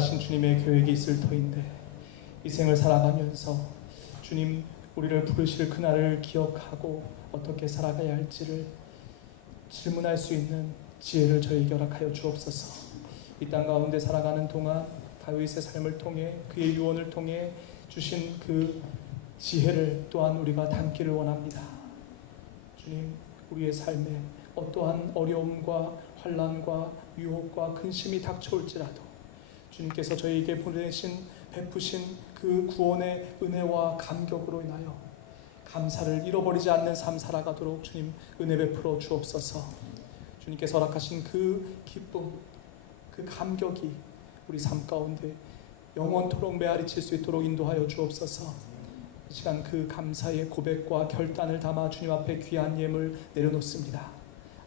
영원하신 주님의 계획이 있을 터인데 이 생을 살아가면서 주님 우리를 부르실 그날을 기억하고 어떻게 살아가야 할지를 질문할 수 있는 지혜를 저에게 허락하여 주옵소서. 이 땅 가운데 살아가는 동안 다윗의 삶을 통해 그의 유언을 통해 주신 그 지혜를 또한 우리가 담기를 원합니다. 주님, 우리의 삶에 어떠한 어려움과 환난과 유혹과 근심이 닥쳐올지라도 주님께서 저희에게 베푸신 그 구원의 은혜와 감격으로 인하여 감사를 잃어버리지 않는 삶 살아가도록 주님 은혜 베풀어 주옵소서. 주님께서 허락하신 그 기쁨, 그 감격이 우리 삶 가운데 영원토록 메아리칠 수 있도록 인도하여 주옵소서. 이 시간 그 감사의 고백과 결단을 담아 주님 앞에 귀한 예물 내려놓습니다.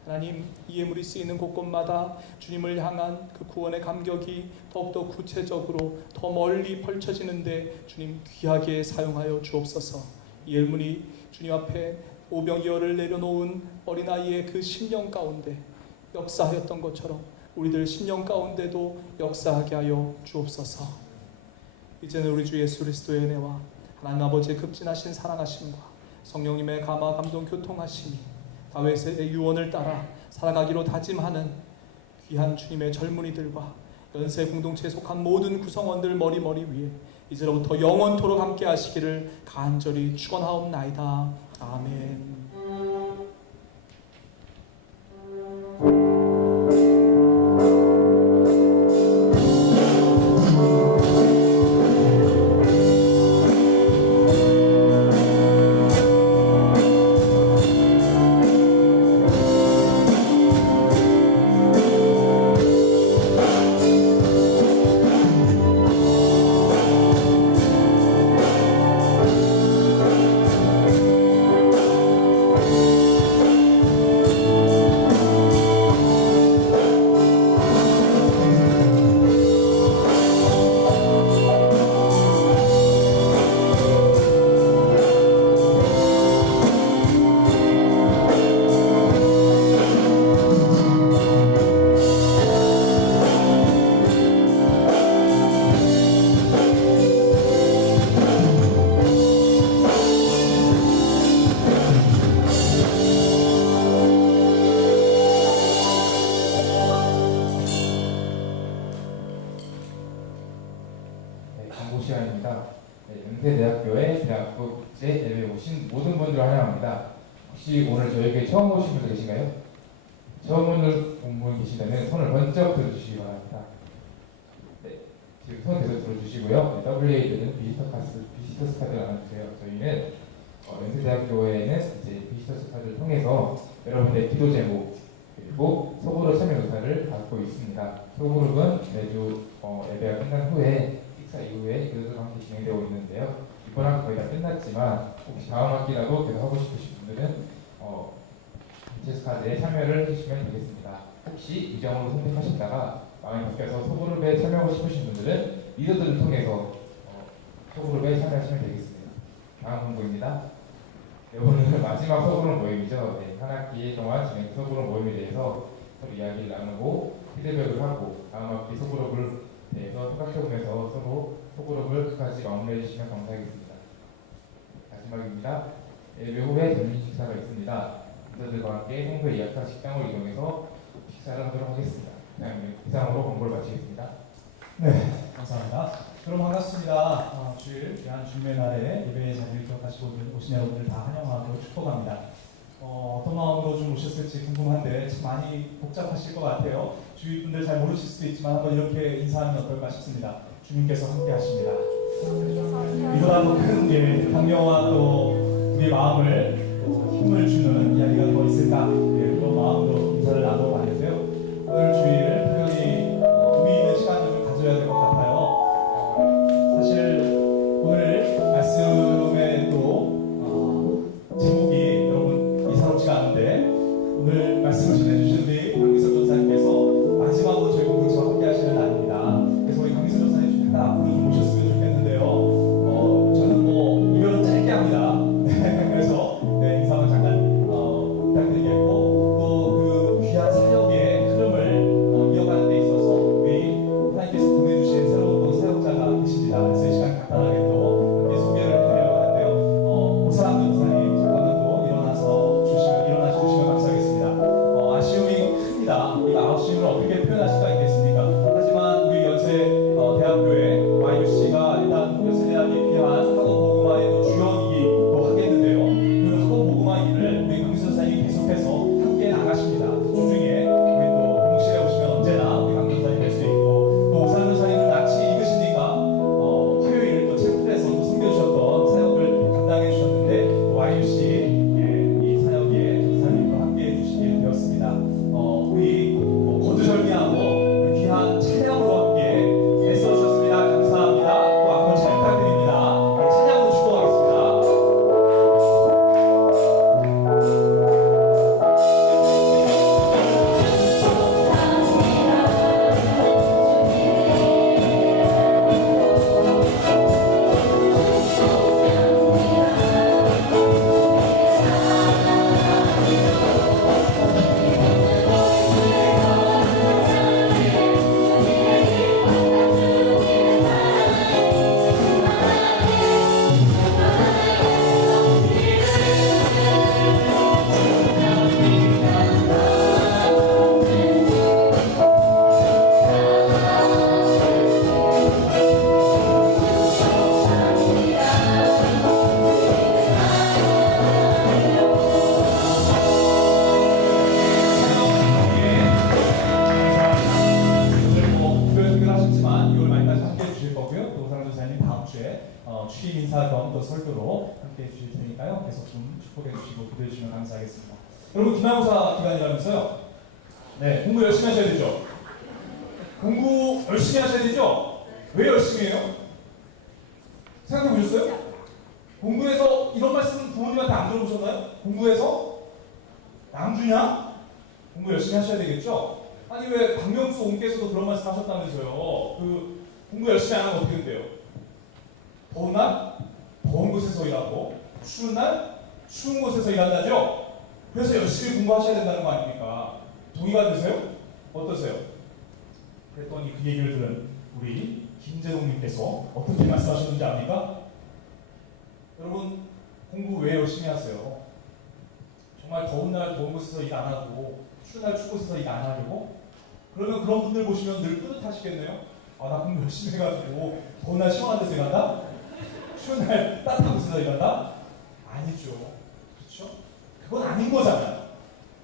하나님, 이 예물이 쓰이는 곳곳마다 주님을 향한 그 구원의 감격이 더욱더 구체적으로 더 멀리 펼쳐지는데 주님 귀하게 사용하여 주옵소서. 이 예물이 주님 앞에 오병이어를 내려놓은 어린아이의 그 심령 가운데 역사하였던 것처럼 우리들 심령 가운데도 역사하게 하여 주옵소서. 이제는 우리 주 예수 그리스도의 은혜와 하나님 아버지의 극진하신 사랑하심과 성령님의 감화 감동 교통하심이 다윗의 유언을 따라 살아가기로 다짐하는 귀한 주님의 젊은이들과 연세 공동체에 속한 모든 구성원들 머리머리 위에 이제로부터 영원토록 함께 하시기를 간절히 축원하옵나이다. 아멘. 시간입니다. 연세대학교의 대학부 국제 예배에 오신 모든 분들 환영합니다. 혹시 오늘 저에게 처음 오신 분들 계신가요? 처음 온 분 계시다면 손을 번쩍 들어주시기 바랍니다. 네, 지금 손 계속 들어주시고요. 네, WA들은 비지터스 카드를 나눠주세요. 저희는 연세대학교에는 이제 비지터스 카드를 통해서 여러분의 기도 제목 그리고 소그룹 참여 의사를 받고 있습니다. 소그룹은 매주 예배가 끝난 후에 식사 이후에 기도를 함께 진행되고 있는데요. 이번 학기 거의 다 끝났지만 혹시 다음 학기라도 계속 하고 싶으신 분들은 비지터스 카드에 참여를 해주시면 되겠습니다. 혹시 의정으로 선택하셨다가 마음이 바뀌어서 소그룹에 참여하고 싶으신 분들은 리더들을 통해서 소그룹에 참여하시면 되겠습니다. 다음 공부입니다. 네, 오늘은 마지막 소그룹 모임이죠. 네, 한 학기 동안 진행 소그룹 모임에 대해서 서로 이야기를 나누고 피드백을 하고 다음 학기 소그룹을 대해서 생각해보면서 서로 소그룹을 끝까지 마무리해 주시면 감사하겠습니다. 마지막입니다. 예배 후에 점심 식사가 있습니다. 리더들과 함께 홍대 예약한 식당으로 이동해서 식사를 하도록 하겠습니다. 이상으로 공부를 마치겠습니다. 네, 감사합니다. 여러분 반갑습니다. 주일 귀한 주님의 날에 예배의 자리를 기억하시고 오신 여러분들 다 환영하고 축복합니다. 어떤 마음으로 좀 오셨을지 궁금한데 참 많이 복잡하실 것 같아요. 주위 분들 잘 모르실 수도 있지만 한번 이렇게 인사하면 어떨까 싶습니다. 주님께서 함께 하십니다. 이보다 더 큰 격려와 또 우리의 마음을 또 힘을 주는 이야기가 더 있을까? 그런 마음으로 인사를 나누고 하는데요. 오늘 주일 특별히 의미 있는 시간을 가져야 될 것 같아요. 사실 오늘 말씀의 또 제목이 여러분 예사롭지가 않은데 오늘 말씀을 전해주신 우리 강민석 전사님께서 마지막으로 저희 공동체와 함께 하시는 날입니다. 그래서 우리 강민석 전사님 좀 잠깐 앞으로 좀 모셨으면 좋겠는데요. 저는 뭐 이별은 짧게 합니다. 그래서 네, 인사는 잠깐 부탁드리겠고 또 그 귀한 사연 함께 해주실 테니까요. 계속 좀 축복해 주시고 기도해 주시면 감사하겠습니다. 여러분 기말고사 기간이라면서요. 네, 공부 열심히 하셔야 되죠. 공부 열심히 하셔야 되죠. 왜 열심히 해요? 생각해 보셨어요? 공부해서 이런 말씀 부모님한테 안 들어보셨나요? 공부해서 낭주냐? 공부 열심히 하셔야 되겠죠? 아니 왜 박명수 옹께서도 그런 말씀 하셨다면서요. 그 공부 열심히 안 하면 어떻게 된대요? 더운 날 더운 곳에서 일하고 추운 날 추운 곳에서 일한다죠? 그래서 열심히 공부하셔야 된다는 거 아닙니까? 동의가 되세요? 어떠세요? 그랬더니 그 얘기를 들은 우리 김재동님께서 어떻게 말씀하셨는지 압니까? 여러분 공부 왜 열심히 하세요? 정말 더운 날 더운 곳에서 일 안 하고 추운 날 추운 곳에서 일 안 하려고? 그러면 그런 분들 보시면 늘 뿌듯하시겠네요? 아, 나 공부 열심히 해가지고 더운 날 시원한 데서 일한다? 추운 날 따뜻한 곳에서 일한다? 아니죠. 그렇죠? 그건 아닌 거잖아요.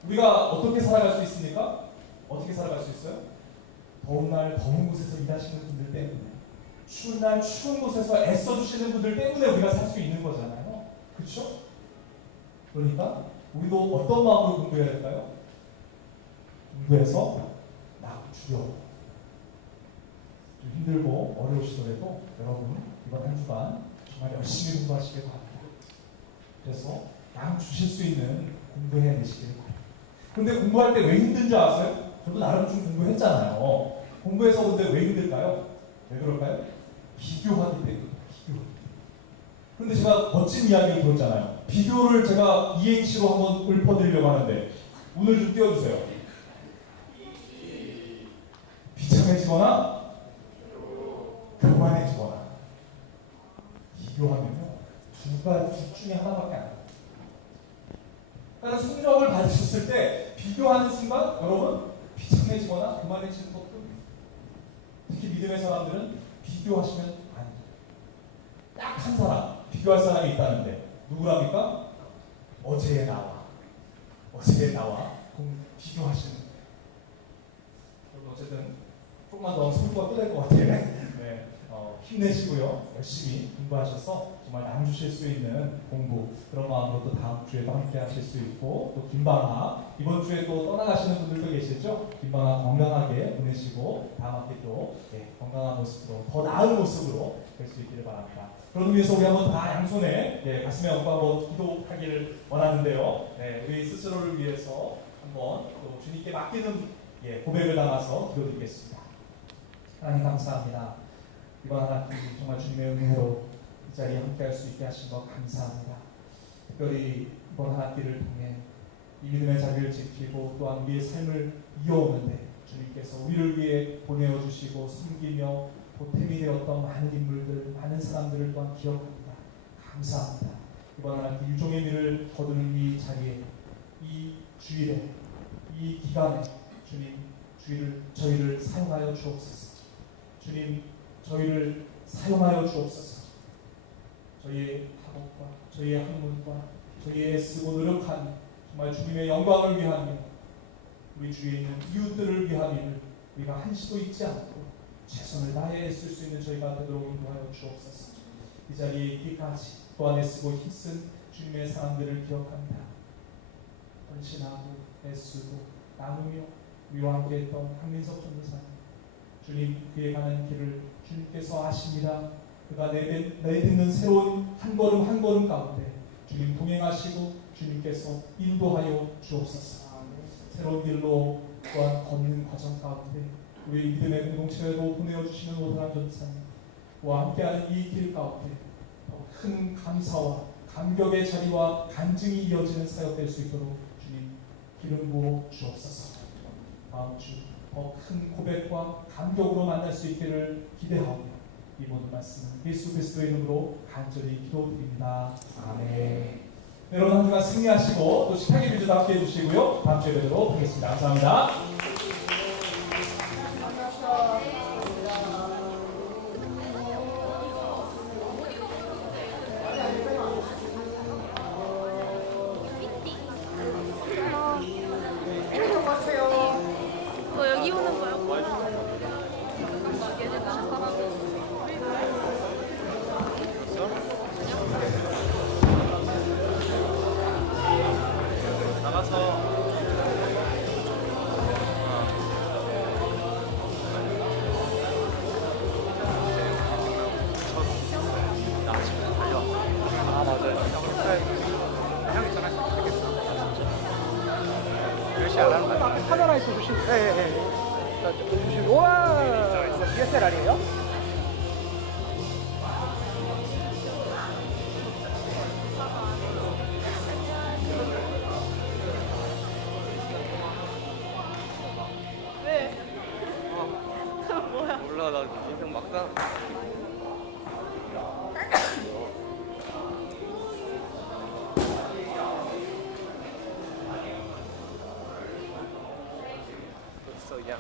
우리가 어떻게 살아갈 수 있습니까? 어떻게 살아갈 수 있어요? 더운 날 더운 곳에서 일하시는 분들 때문에, 추운 날 추운 곳에서 애써주시는 분들 때문에 우리가 살 수 있는 거잖아요. 그렇죠? 그러니까 우리도 어떤 마음으로 공부해야 될까요? 공부해서 낙주려. 좀 힘들고 어려우시더라도 여러분 이번 한 주간 정말 열심히 공부하시길 바랍니다. 그래서 양 주실 수 있는 공부해내시길 바랍니다. 근데 공부할 때 왜 힘든 줄 아세요? 저도 나름 좀 공부했잖아요. 공부해서 근데 왜 힘들까요? 왜 그럴까요? 비교하기 때문에. 비교. 근데 제가 멋진 이야기를 들었잖아요. 비교를 제가 이행시로 한번 읊어드리려고 하는데 오늘 좀 띄워주세요. 비참해지거나 교만해지거나. 비교하면요 둘 중에 하나밖에 안 돼요. 그러니까 성적을 받으셨을 때 비교하는 순간 여러분 비참해지거나 교만해지는 것도 특히 믿음의 사람들은 비교하시면 안 돼요. 딱 한 사람 비교할 사람이 있다는데 누구랍니까? 어제의 나와 비교하시는 거예요. 여러분 어쨌든 조금만 더 성과가 끄될 것 같아요. 네, 힘내시고요. 열심히 공부하셔서 정말 남 주실 수 있는 공부 그런 마음으로 또 다음 주에도 함께 하실 수 있고 또 김방학 이번 주에 또 떠나가시는 분들도 계시죠? 김방학 건강하게 보내시고 다음 학기 또 건강한 모습으로 더 나은 모습으로 될 수 있기를 바랍니다. 그런 의미에서 우리 한번 다 양손에 가슴에 얹고 한번 기도하기를 원하는데요. 우리 스스로를 위해서 한번 또 주님께 맡기는 고백을 담아서 기도드리겠습니다. 하나님 감사합니다. 이번 한 학기 정말 주님의 은혜로 이 자리에 함께할 수 있게 하신 것 감사합니다. 특별히 이번 한 학기를 통해 이 믿음의 자리를 지키고 또한 우리의 삶을 이어오는데 주님께서 우리를 위해 보내어 주시고 섬기며 보탬이 되었던 많은 인물들, 많은 사람들을 또한 기억합니다. 감사합니다. 이번 한 학기 유종의 미를 거두는 이 자리에, 이 주일에, 이 기간에 주님 저희를 사용하여 주옵소서. 주님 저희를 사용하여 주옵소서. 저희의 학업과 저희의 학문과 저희의 애쓰고 노력한 정말 주님의 영광을 위하며 우리 주위에 있는 이웃들을 위한 일을 우리가 한시도 잊지 않고 최선을 다해 애쓸 수 있는 저희가 되도록 인도하여 주옵소서. 이 자리에 있기까지 또한 애쓰고 힘쓴 주님의 사람들을 기억합니다. 헌신하고 애쓰고 나누며 우리와 함께했던 한민석 전도사님, 주님 그에 가는 길을 주님께서 아십니다. 그가 내딛는 새로운 한 걸음 한 걸음 가운데 주님 동행하시고 주님께서 인도하여 주옵소서. 새로운 길로 또한 걷는 과정 가운데 우리 믿음의 공동체로 보내어주시는 오사람 전도사님과 함께하는 이 길 가운데 더 큰 감사와 감격의 자리와 간증이 이어지는 사역 될 수 있도록 주님 기름 부어 주옵소서. 다음 주 더 큰 고백과 감격으로 만날 수 있기를 기대하오며 이 모든 말씀은 예수 그리스도의 이름으로 간절히 기도드립니다. 아멘. 여러분 한 주간 승리하시고 또 식탁의 비주도 함께 해주시고요. 다음 주에 뵙도록 하겠습니다. 감사합니다. 여기 오는 거야? 주시 안 한다. 앞에 카메라 있어 주시. 예. 자, 주시. 우와. DSL 아니에요? 왜? 뭐야? 몰라 나 인생 막상. 그냥